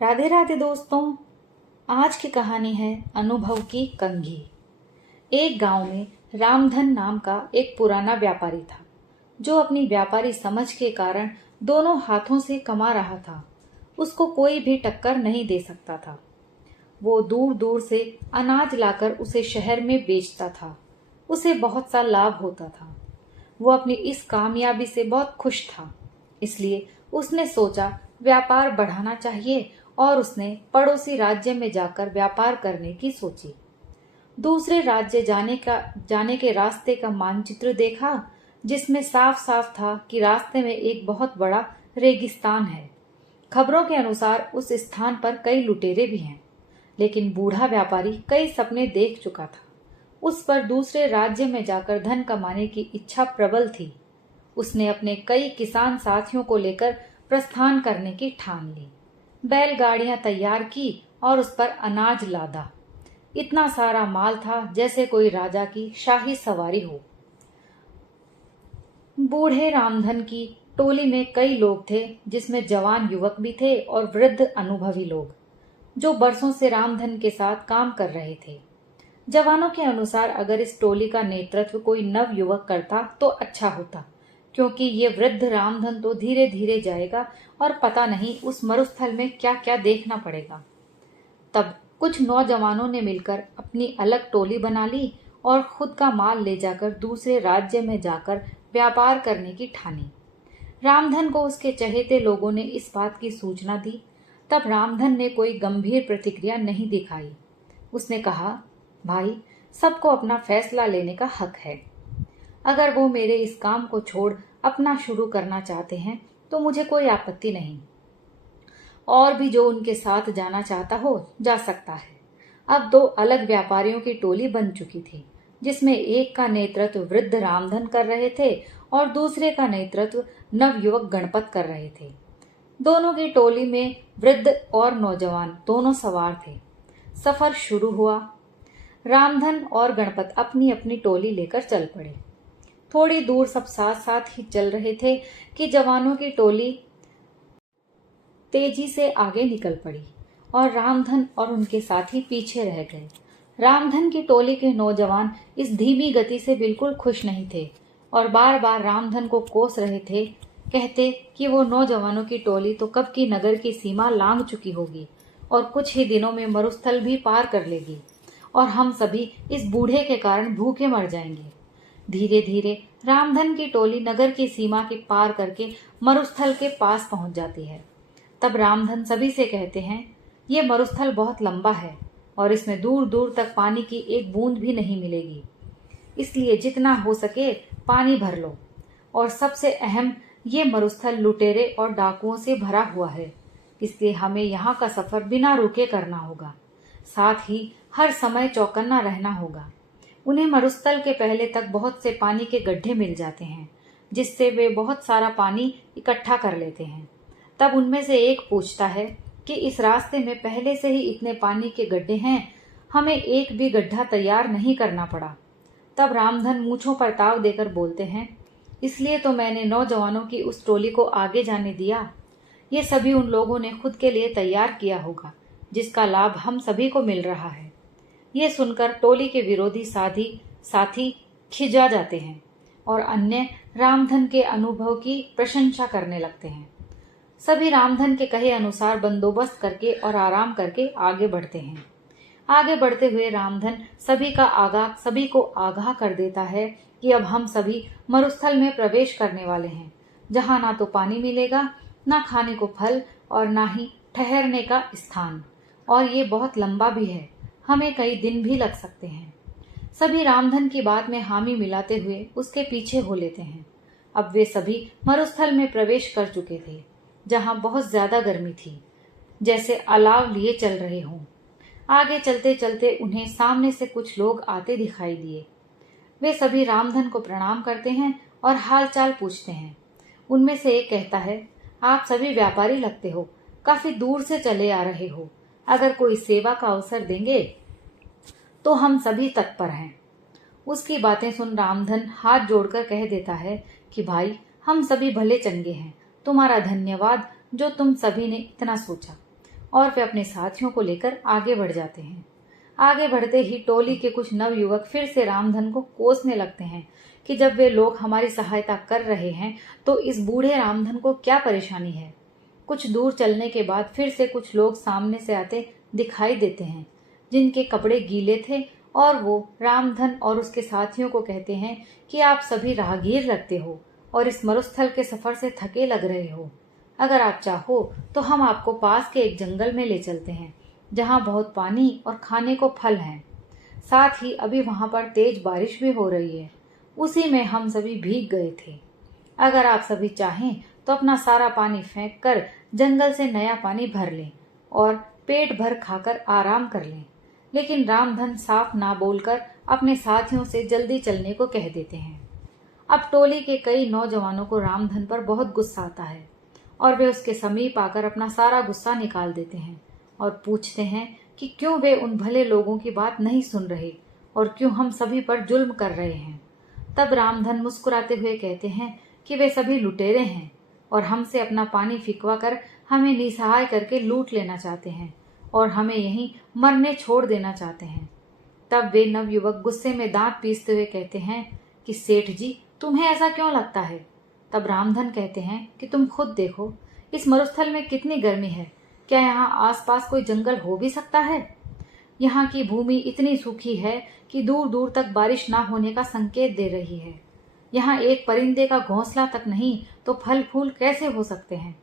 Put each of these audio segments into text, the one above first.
राधे राधे दोस्तों। आज की कहानी है अनुभव की कंघी। एक गांव में रामधन नाम का एक पुराना व्यापारी था जो अपनी व्यापारी समझ के कारण दोनों हाथों से कमा रहा था। उसको कोई भी टक्कर नहीं दे सकता था। वो दूर दूर से अनाज लाकर उसे शहर में बेचता था। उसे बहुत सा लाभ होता था। वो अपनी इस कामयाबी से बहुत खुश था। इसलिए उसने सोचा व्यापार बढ़ाना चाहिए और उसने पड़ोसी राज्य में जाकर व्यापार करने की सोची। दूसरे राज्य जाने के रास्ते का मानचित्र देखा जिसमें साफ साफ था कि रास्ते में एक बहुत बड़ा रेगिस्तान है। खबरों के अनुसार उस स्थान पर कई लुटेरे भी हैं। लेकिन बूढ़ा व्यापारी कई सपने देख चुका था। उस पर दूसरे राज्य में जाकर धन कमाने की इच्छा प्रबल थी। उसने अपने कई किसान साथियों को लेकर प्रस्थान करने की ठान ली। बैलगाड़ियां तैयार की और उस पर अनाज लादा। इतना सारा माल था जैसे कोई राजा की शाही सवारी हो। बूढ़े रामधन की टोली में कई लोग थे जिसमें जवान युवक भी थे और वृद्ध अनुभवी लोग जो बरसों से रामधन के साथ काम कर रहे थे। जवानों के अनुसार अगर इस टोली का नेतृत्व कोई नव युवक करता तो अच्छा होता, क्योंकि ये वृद्ध रामधन तो धीरे धीरे जाएगा और पता नहीं उस मरुस्थल में क्या क्या देखना पड़ेगा। तब कुछ नौजवानों ने मिलकर अपनी अलग टोली बना ली और खुद का माल ले जाकर दूसरे राज्य में जाकर व्यापार करने की ठानी। रामधन को उसके चहेते लोगों ने इस बात की सूचना दी। तब रामधन ने कोई गंभीर प्रतिक्रिया नहीं दिखाई। उसने कहा, भाई, सबको अपना फैसला लेने का हक है। अगर वो मेरे इस काम को छोड़ अपना शुरू करना चाहते हैं तो मुझे कोई आपत्ति नहीं। और भी जो उनके साथ जाना चाहता हो जा सकता है। अब दो अलग व्यापारियों की टोली बन चुकी थी जिसमें एक का नेतृत्व वृद्ध रामधन कर रहे थे और दूसरे का नेतृत्व नवयुवक गणपत कर रहे थे। दोनों की टोली में वृद्ध और नौजवान दोनों सवार थे। सफर शुरू हुआ। रामधन और गणपत अपनी अपनी टोली लेकर चल पड़े। थोड़ी दूर सब साथ साथ ही चल रहे थे कि जवानों की टोली तेजी से आगे निकल पड़ी और रामधन और उनके साथी पीछे रह गए। रामधन की टोली के नौजवान इस धीमी गति से बिल्कुल खुश नहीं थे और बार बार रामधन को कोस रहे थे, कहते कि वो नौजवानों की टोली तो कब की नगर की सीमा लांघ चुकी होगी और कुछ ही दिनों में मरुस्थल भी पार कर लेगी और हम सभी इस बूढ़े के कारण भूखे मर जाएंगे। धीरे धीरे रामधन की टोली नगर की सीमा के पार करके मरुस्थल के पास पहुंच जाती है। तब रामधन सभी से कहते हैं, ये मरुस्थल बहुत लंबा है और इसमें दूर दूर तक पानी की एक बूंद भी नहीं मिलेगी। इसलिए जितना हो सके पानी भर लो। और सबसे अहम, ये मरुस्थल लुटेरे और डाकुओं से भरा हुआ है, इसलिए हमें यहाँ का सफर बिना रुके करना होगा। साथ ही हर समय चौकन्ना रहना होगा। उन्हें मरुस्थल के पहले तक बहुत से पानी के गड्ढे मिल जाते हैं जिससे वे बहुत सारा पानी इकट्ठा कर लेते हैं। तब उनमें से एक पूछता है कि इस रास्ते में पहले से ही इतने पानी के गड्ढे हैं, हमें एक भी गड्ढा तैयार नहीं करना पड़ा। तब रामधन मूंछों पर ताव देकर बोलते हैं, इसलिए तो मैंने नौजवानों की उस टोली को आगे जाने दिया। ये सभी उन लोगों ने खुद के लिए तैयार किया होगा जिसका लाभ हम सभी को मिल रहा है। ये सुनकर टोली के विरोधी साथी खिजा जाते हैं और अन्य रामधन के अनुभव की प्रशंसा करने लगते हैं। सभी रामधन के कहे अनुसार बंदोबस्त करके और आराम करके आगे बढ़ते हैं। आगे बढ़ते हुए रामधन सभी को आगाह कर देता है कि अब हम सभी मरुस्थल में प्रवेश करने वाले हैं, जहाँ ना तो पानी मिलेगा, ना खाने को फल और ना ही ठहरने का स्थान, और ये बहुत लंबा भी है, हमें कई दिन भी लग सकते हैं। सभी रामधन की बात में हामी मिलाते हुए उसके पीछे हो लेते हैं। अब वे सभी मरुस्थल में प्रवेश कर चुके थे, जहां बहुत ज्यादा गर्मी थी, जैसे अलाव लिए चल रहे हों। आगे चलते चलते उन्हें सामने से कुछ लोग आते दिखाई दिए। वे सभी रामधन को प्रणाम करते हैं और हालचाल पूछते हैं। उनमें से एक कहता है, आप सभी व्यापारी लगते हो, काफी दूर से चले आ रहे हो। अगर कोई सेवा का अवसर देंगे तो हम सभी तत्पर हैं। उसकी बातें सुन रामधन हाथ जोड़कर कह देता है कि भाई, हम सभी भले चंगे हैं, तुम्हारा धन्यवाद जो तुम सभी ने इतना सोचा। और वे अपने साथियों को लेकर आगे बढ़ जाते हैं। आगे बढ़ते ही टोली के कुछ नवयुवक फिर से रामधन को कोसने लगते हैं कि जब वे लोग हमारी सहायता कर रहे हैं तो इस बूढ़े रामधन को क्या परेशानी है। कुछ दूर चलने के बाद फिर से कुछ लोग सामने से आते दिखाई देते हैं, जिनके कपड़े गीले थे, और वो रामधन और उसके साथियों को कहते हैं कि आप सभी राहगीर लगते हो और इस मरुस्थल के सफर से थके लग रहे हो। अगर आप चाहो तो हम आपको पास के एक जंगल में ले चलते हैं, जहाँ बहुत पानी और खाने को फल हैं। साथ ही अभी वहाँ पर तेज बारिश भी हो रही है। उसी में हम सभी भीग गए थे। अगर आप सभी चाहें तो अपना सारा पानी फेंक कर जंगल से नया पानी भर लें और पेट भर खाकर आराम कर लें। लेकिन रामधन साफ ना बोलकर अपने साथियों से जल्दी चलने को कह देते हैं। अब टोली के कई नौजवानों को रामधन पर बहुत गुस्सा आता है और वे उसके समीप आकर अपना सारा गुस्सा निकाल देते हैं और पूछते हैं कि क्यों वे उन भले लोगों की बात नहीं सुन रहे और क्यों हम सभी पर जुल्म कर रहे हैं। तब रामधन मुस्कुराते हुए कहते हैं कि वे सभी लुटेरे हैं और हमसे अपना पानी फिकवा कर हमें निसहाय करके लूट लेना चाहते हैं और हमें यहीं मरने छोड़ देना चाहते हैं। तब वे नवयुवक गुस्से में दांत पीसते हुए कहते हैं कि सेठ जी, तुम्हें ऐसा क्यों लगता है। तब रामधन कहते हैं कि तुम खुद देखो, इस मरुस्थल में कितनी गर्मी है। क्या यहाँ आसपास कोई जंगल हो भी सकता है। यहाँ की भूमि इतनी सूखी है कि दूर दूर तक बारिश ना होने का संकेत दे रही है। यहाँ एक परिंदे का घोंसला तक नहीं तो फल फूल कैसे हो सकते हैं।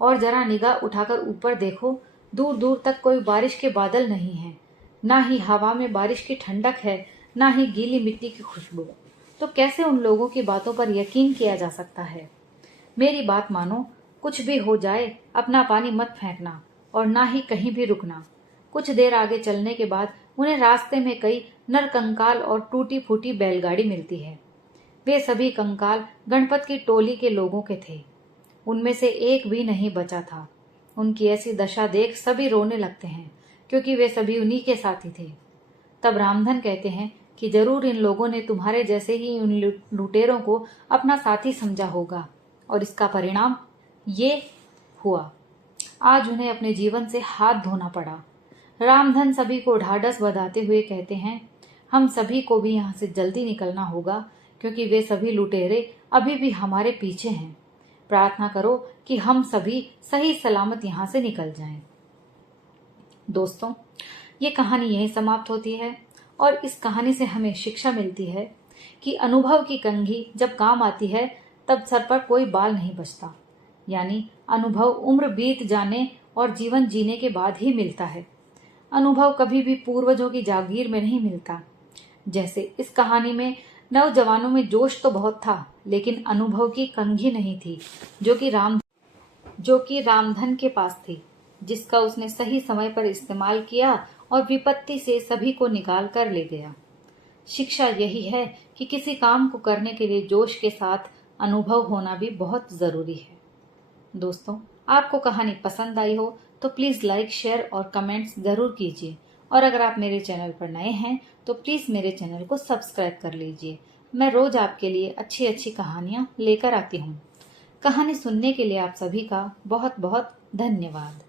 और जरा निगाह उठाकर ऊपर देखो, दूर दूर तक कोई बारिश के बादल नहीं है, ना ही हवा में बारिश की ठंडक है, ना ही गीली मिट्टी की खुशबू। तो कैसे उन लोगों की बातों पर यकीन किया जा सकता है। मेरी बात मानो, कुछ भी हो जाए अपना पानी मत फेंकना और ना ही कहीं भी रुकना। कुछ देर आगे चलने के बाद उन्हें रास्ते में कई नरकंकाल और टूटी फूटी बैलगाड़ी मिलती है। वे सभी कंकाल गणपत की टोली के लोगों के थे। उनमें से एक भी नहीं बचा था। उनकी ऐसी दशा देख सभी रोने लगते हैं, क्योंकि वे सभी उन्हीं के साथी थे। तब रामधन कहते हैं कि जरूर इन लोगों ने तुम्हारे जैसे ही उन लुटेरों को अपना साथी समझा होगा और इसका परिणाम ये हुआ। आज उन्हें अपने जीवन से हाथ धोना पड़ा। रामधन सभी को ढाढ़स बंधाते हुए कहते हैं, हम सभी को भी यहाँ से जल्दी निकलना होगा, क्योंकि वे सभी लुटेरे अभी भी हमारे पीछे हैं। प्रार्थना करो कि हम सभी सही सलामत यहाँ से निकल जाएं। दोस्तों, ये कहानी यहीं समाप्त होती है और इस कहानी से हमें शिक्षा मिलती है कि अनुभव की कंघी जब काम आती है तब सर पर कोई बाल नहीं बचता। यानी अनुभव उम्र बीत जाने और जीवन जीने के बाद ही मिलता है। अनुभव कभी भी पूर्वजों की जागीर में नहीं मिलता। जैसे इस कहानी में नौजवानों में जोश तो बहुत था, लेकिन अनुभव की कंघी नहीं थी, जो कि रामधन के पास थी, जिसका उसने सही समय पर इस्तेमाल किया और विपत्ति से सभी को निकाल कर ले गया। शिक्षा यही है कि किसी काम को करने के लिए जोश के साथ अनुभव होना भी बहुत जरूरी है। दोस्तों, आपको कहानी पसंद आई हो तो प्लीज लाइक, शेयर और कमेंट्स जरूर कीजिए। और अगर आप मेरे चैनल पर नए हैं तो प्लीज मेरे चैनल को सब्सक्राइब कर लीजिए। मैं रोज आपके लिए अच्छी अच्छी कहानियां लेकर आती हूँ। कहानी सुनने के लिए आप सभी का बहुत बहुत धन्यवाद।